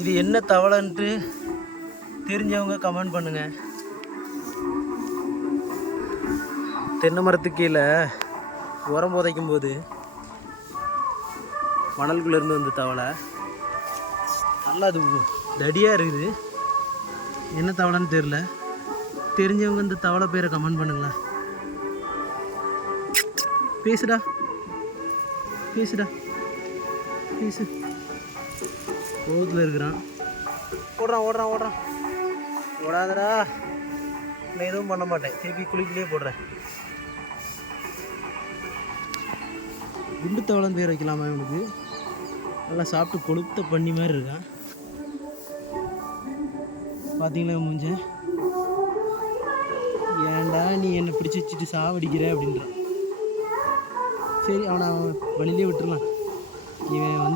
இது என்ன தவளைன்ட்டு தெரிஞ்சவங்க கமெண்ட் பண்ணுங்க. தென்னை மரத்துக்கு கீழே உரம் புதைக்கும் போது மணல்குள்ளேருந்து வந்த தவளை. நல்லா அது தடியாக இருக்குது. என்ன தவளைன்னு தெரில தெரிஞ்சவங்க இந்த தவளை பேரை கமெண்ட் பண்ணுங்களேன். பேசுடா. பேசுடா. பேசு. கோவத்தில் இருக்கிறான். ஓடுறான் ஓடுறான் ஓடுறான். ஓடாதடா. நான் எதுவும் பண்ண மாட்டேன். திருப்பி குளிக்கிலே போடுறேன். குண்டு தவளம் பேர் வைக்கலாமா இவனுக்கு? நல்லா சாப்பிட்டு கொளுத்த பண்ணி மாதிரி இருக்கான். பார்த்தீங்களா மூஞ்ச? ஏன்டா நீ என்னை பிடிச்சி வச்சுட்டு சாவடிக்கிற அப்படின்றான். சரி அவனை அவன் வழியிலே விட்டுறலாம். இவன்